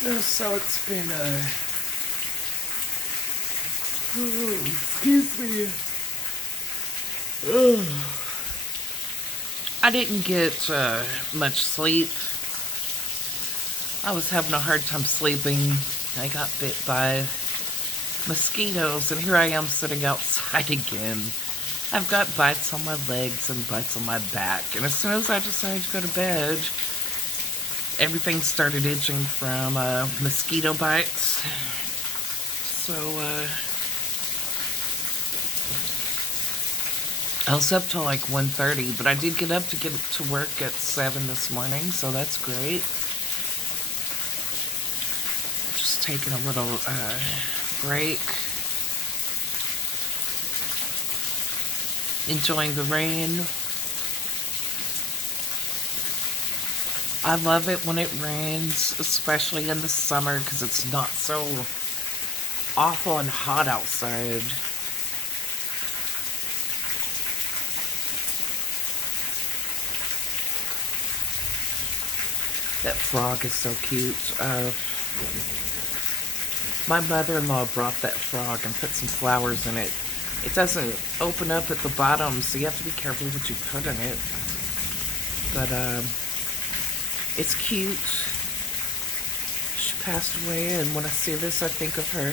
So it's been, oh, excuse me. I didn't get much sleep. I was having a hard time sleeping. I got bit by mosquitoes, and here I am sitting outside again. I've got bites on my legs and bites on my back, and as soon as I decided to go to bed, everything started itching from mosquito bites. So, I was up till like 1:30, but I did get up to get to work at 7 this morning, so that's great. Just taking a little break. Enjoying the rain. I love it when it rains, especially in the summer, because it's not so awful and hot outside. That frog is so cute. My mother-in-law brought that frog and put some flowers in it. It doesn't open up at the bottom, so you have to be careful what you put in it. But, it's cute. She passed away, and when I see this, I think of her.